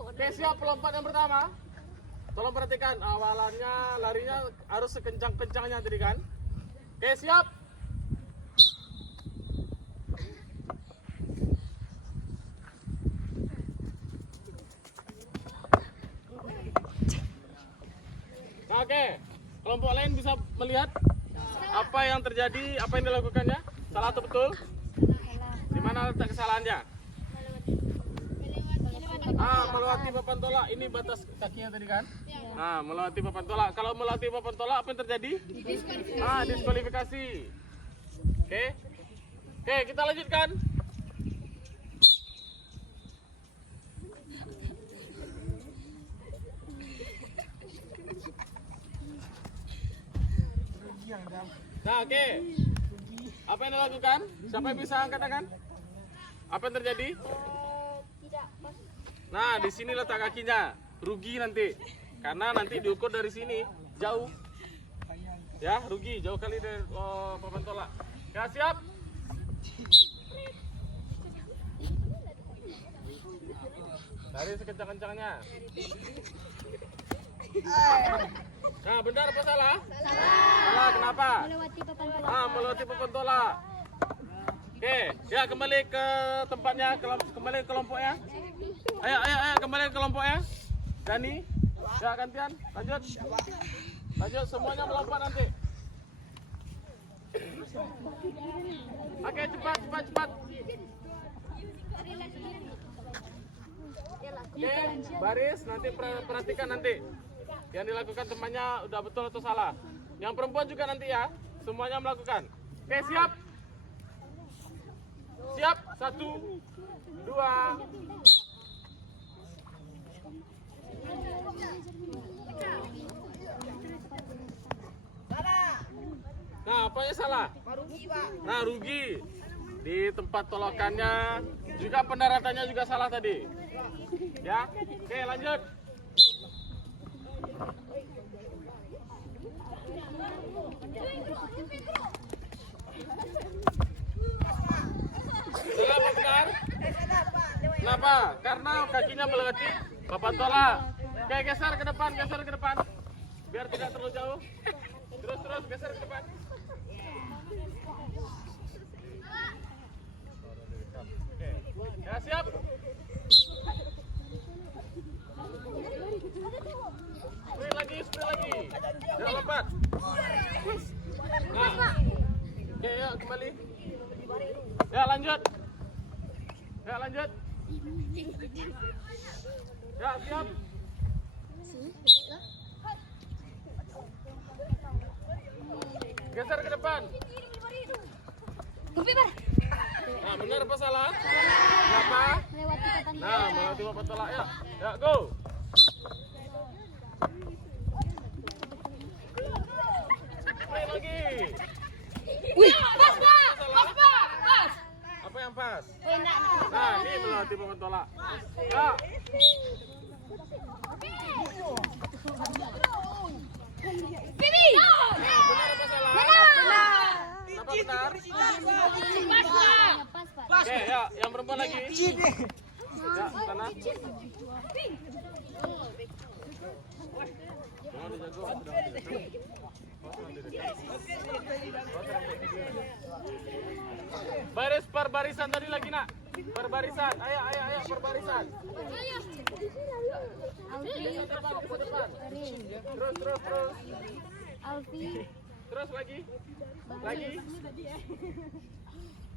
Oke, siap pelompat yang pertama. Tolong perhatikan, awalannya larinya harus sekencang-kencangnya tadi kan. Oke, siap. Nah, oke. Kelompok lain bisa melihat apa yang terjadi, apa yang dilakukannya. Salah atau betul? Di mana letak kesalahannya? Melewati papan tolak. Ini batas kakinya tadi kan? Nah, melewati papan tolak. Kalau melewati papan tolak, apa yang terjadi? Diskualifikasi. Oke. Oke, kita lanjutkan. Nah, oke. Apa yang dilakukan? Siapa yang bisa angkat tangan? Apa yang terjadi? Tidak pas. Nah, di sini letak kakinya. Rugi nanti. Karena nanti diukur dari sini jauh. Ya, rugi jauh kali dari papan tolak. Ya, siap. Dari sekencang-kencangnya. Nah, benar apa salah? Salah, kenapa? Melewati papan tolak. Melewati papan tolak. Oke, ya kembali ke tempatnya, kembali ke kelompoknya. Ayo, kembali ke kelompoknya. Dani, ya gantian, lanjut. Lanjut, semuanya melompat nanti. Oke, cepat. Oke, baris nanti perhatikan nanti. Yang dilakukan temannya udah betul atau salah. Yang perempuan juga nanti ya, semuanya melakukan. Oke, siap? Siap? 1, 2. Nah, apanya salah? Nah, rugi. Di tempat tolokannya, juga pendaratannya juga salah tadi. Ya, oke lanjut. Salah benar. Kenapa? Karena kakinya melewati papan tolak. Oke, geser ke depan, biar tidak terlalu jauh. Terus geser ke depan. Ya, siap. Sprint lagi. Jangan lompat. Nah. Oke, yuk kembali. Ya, lanjut. Ya, siap. Geser ke depan. Nah, benar apa salah? Kenapa? Nah, melewati papan tolak ya. Ya, go. Play lagi. Wih, pas. Apa yang pas? Nah, ini melewati papan tolak. Ya. Bibi. Nah, benar apa salah? Kenapa benar? Oke, ya, yang perempuan lagi. Ya, sana. Baris per barisan tadi lagi, Nak. Per barisan. Ayo, perbarisan. Bisa depan. Terus. Terus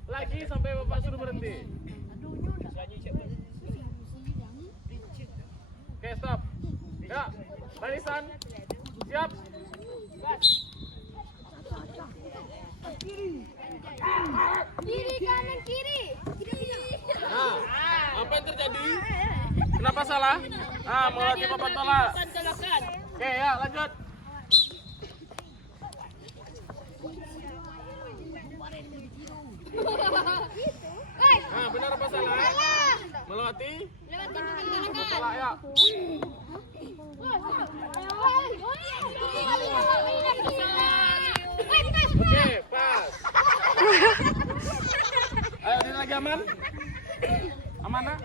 lagi sampai Bapak suruh berhenti. Oke, stop. Ya, barisan. Siap. Kiri kanan kiri. Nah, apa yang terjadi? Kenapa salah? Ah, melewati papan tolak. Oke, ya, lanjut. Nah, benar apa salah? Melewati papan tolak ya. Oke, pas. Ayo, ini lagi aman? Aman, Nak?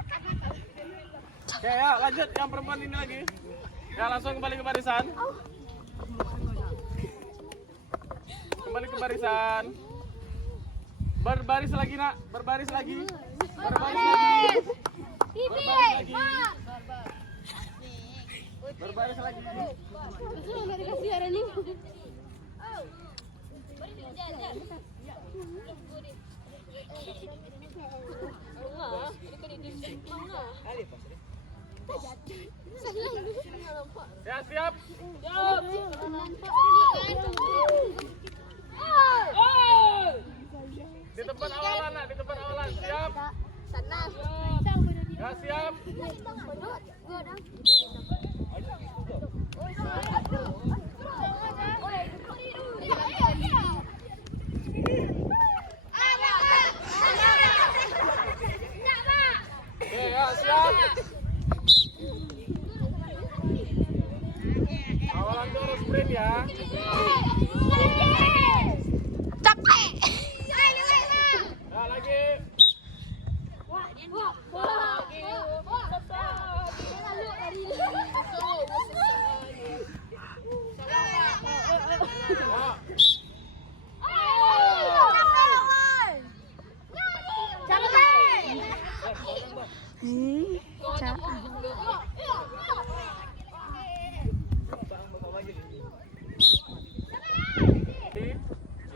Oke, ya, lanjut. Yang perempuan ini lagi. Ya, langsung kembali ke barisan. Berbaris lagi, Nak. Berbaris lagi. Ya, siap. Di tempat awalan, Nak. Siap. Ya, siap. Oke, ya, siap. Awalan tuh harus sprint ya. Ya, lagi.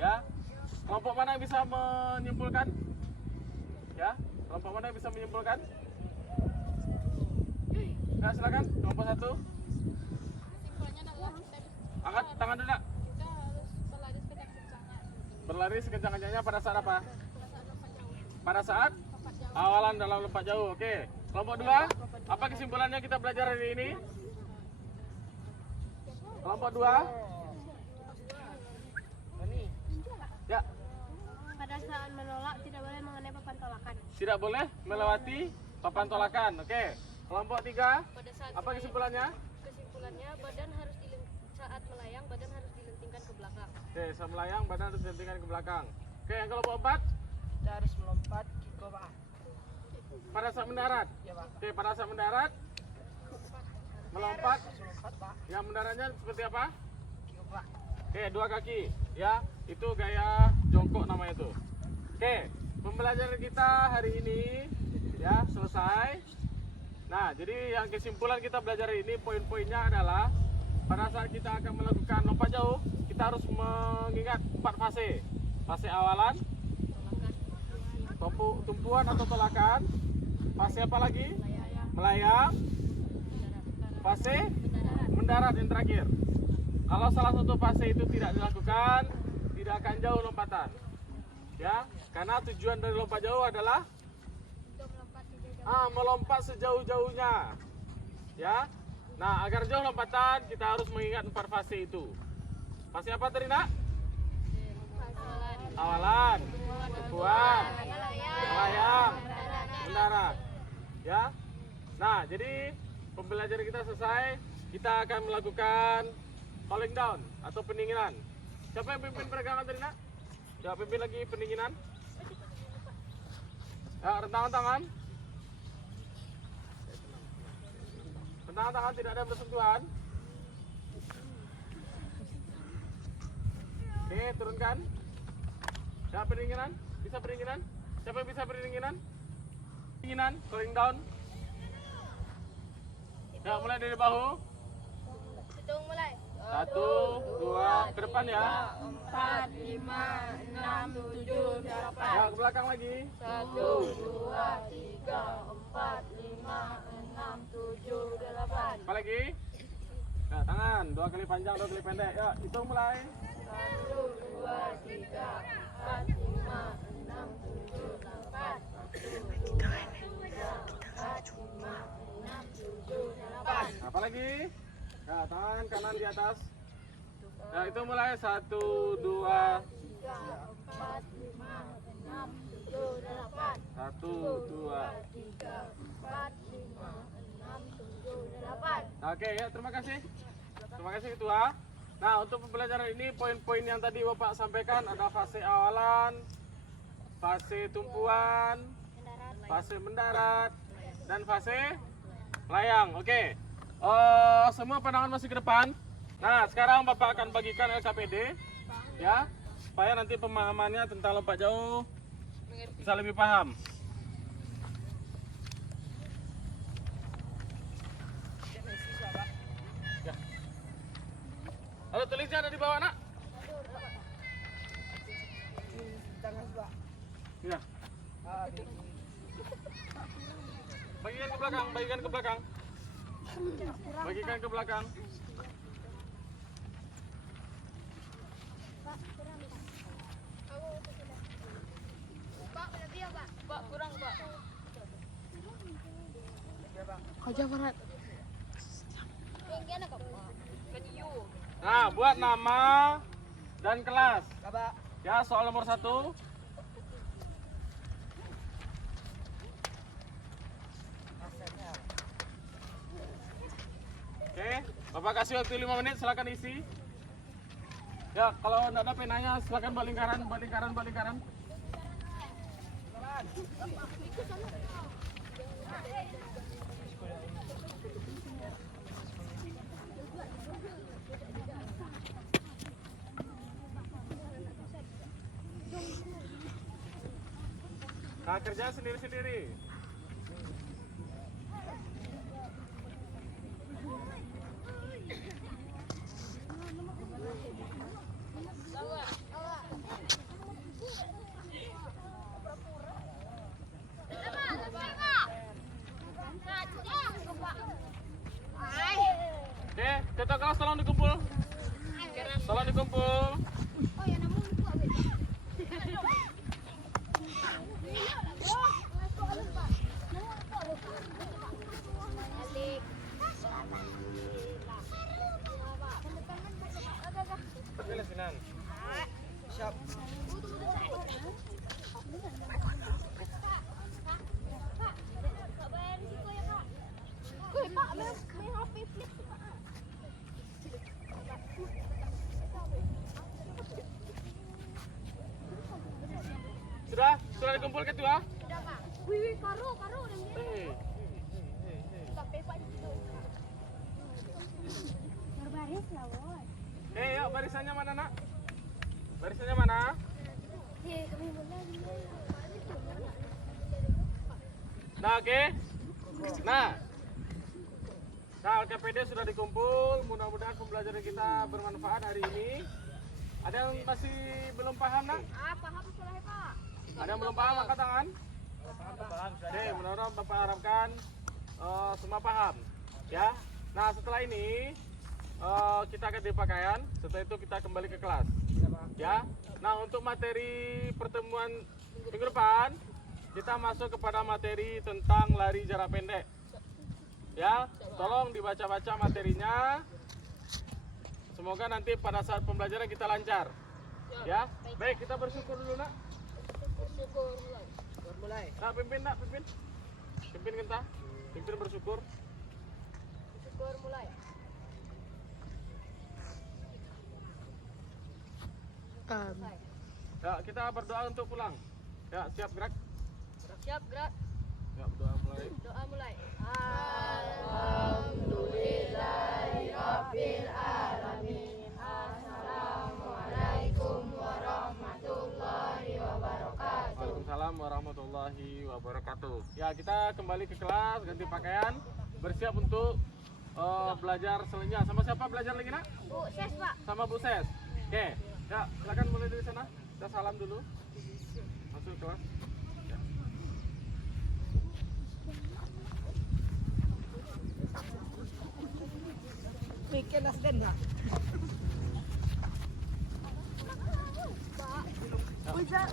Ya, kelompok mana yang bisa menyimpulkan? Ya, kelompok mana yang bisa menyimpulkan? Ya, silakan. Kelompok 1. Kesimpulannya adalah Angkat tangan dulu, Nak. kita harus berlari sekencang-kencangnya. Berlari sekencang-kencangnya pada saat apa? Pada saat lompat jauh. Pada saat Lompat jauh. awalan dalam lompat jauh. Oke. Kelompok 2. Apa kesimpulannya kita belajar hari ini? Kelompok 2. Ini Ya, Pada saat menolak tidak boleh mengenai papan tolakan. tidak boleh melewati papan tolakan. Oke. Kelompok 3. Pada saat Apa kesimpulannya? kesimpulannya saat melayang badan harus dilentingkan ke belakang. Oke, saat melayang badan harus dilentingkan ke belakang. Oke, yang kelompok 4. kita harus melompat kiko Pak. Pada saat mendarat. Ya Pak. Oke, pada saat mendarat melompat. Harus melompat Pak. Yang mendaratnya seperti apa? Kiko Pak. Oke, 2 kaki. Ya, itu gaya jongkok namanya itu. Oke, pembelajaran kita hari ini ya selesai. Nah, jadi yang kesimpulan kita belajar ini poin-poinnya adalah pada saat kita akan melakukan lompat jauh, kita harus mengingat 4 fase. Fase awalan, tumpuan atau tolakan. Fase apa lagi? Melayang. Fase mendarat yang terakhir. Kalau salah satu fase itu tidak dilakukan, tidak akan jauh lompatan. Ya, karena tujuan dari lompat jauh adalah melompat sejauh-jauhnya. Ya. Nah, agar jauh lompatan kita harus mengingat 4 fase itu. Fase apa tadi, Nak? Awalan, tumpuan, melayang, mendarat. Ya. Nah, jadi pembelajaran kita selesai. Kita akan melakukan falling down atau pendinginan. Siapa yang pimpin peregangan tadi, Nak? Ya, pimpin lagi pendinginan. Ya, rentangan tangan. Rentangan tangan tidak ada bersentuhan. Oke, turunkan. Ya, pendinginan. Bisa pendinginan? Siapa yang bisa pendinginan? Pendinginan, falling down. Ya, mulai dari bahu. Hitung mulai. 1, 2, ke depan ya. 4, 5, 6, 7, 8. Ya, ke belakang lagi. 1, 2, 3, 4, 5, 6, 7, 8. Apa lagi? Ya, tangan. 2 kali panjang, 2 kali pendek. Ya, hitung mulai. 1, 2, 3, 4, 5, 6, 7, 8. 1, 2, 3, 4, 5, 6, 7, 8. Apa lagi? Ya, tangan kanan di atas. Ya, itu mulai 1, 2, 3, 4, 5, 6, 7, 8. 1, 2. 3, 4, 5, 6, 7, 8. Oke, ya, terima kasih. Terima kasih Ketua. Nah, untuk pembelajaran ini poin-poin yang tadi Bapak sampaikan ada fase awalan, fase tumpuan, fase mendarat, dan fase melayang. Oke. Semua pandangan masih ke depan. Nah, sekarang Bapak akan bagikan LKPD ya, supaya nanti pemahamannya tentang lompat jauh bisa lebih paham. Ya. Lalu tulisnya ada di bawah, Nak? Tangan Pak. Ya. Bagikan ke belakang, bagikan ke belakang. Bagikan ke belakang. Pak, berarti ya, Pak? Pak, kurang, Pak. Tinggian apa, Pak? Nah, buat nama dan kelas. Bapak. Ya, soal nomor 1. Oke, Bapak kasih waktu 5 menit, silakan isi. Ya, kalau tidak ada penanya, silakan buat lingkaran, buat lingkaran, buat lingkaran. Nah, kerja sendiri-sendiri. Sudah dikumpul ketua? Sudah, Pak. Wih, karo dan dia. Sampai Pak itu. Berbaris lah, woi. Yuk barisannya mana, Nak? Barisannya mana? Kami mulai. Nah, oke. Nah, LKPD sudah dikumpul. Mudah-mudahan pembelajaran kita bermanfaat hari ini. Ada yang masih belum paham, Nak? Paham setelah Pak. Ada yang belum paham, angkat tangan. Oke, mudah-mudahan Bapak harapkan semua paham. Ya. Nah, setelah ini kita akan dipakaian. Setelah itu kita kembali ke kelas. Ya. Nah, untuk materi pertemuan minggu depan, kita masuk kepada materi tentang lari jarak pendek. Ya, tolong dibaca-baca materinya. Semoga nanti pada saat pembelajaran kita lancar. Ya, baik, kita bersyukur dulu, Nak. Bersyukur mulai. Nak, pimpin, Nak, pimpin. Pimpin kita. Pimpin bersyukur. Syukur mulai. Ya, kita berdoa untuk pulang. Ya, siap gerak. Siap, gerak. Ya, berdoa mulai. Doa mulai. Waalaikumsalam warahmatullahi wabarakatuh. Ya, kita kembali ke kelas, ganti pakaian, bersiap untuk belajar selanjutnya. Sama siapa belajar lagi, Nak? Bu, ses, Pak. Sama Bu Ses. Oke, ya silakan mulai dari sana. Kita salam dulu. Masuk kelas. Ya. Bikin nasden nggak? Pak. Udah,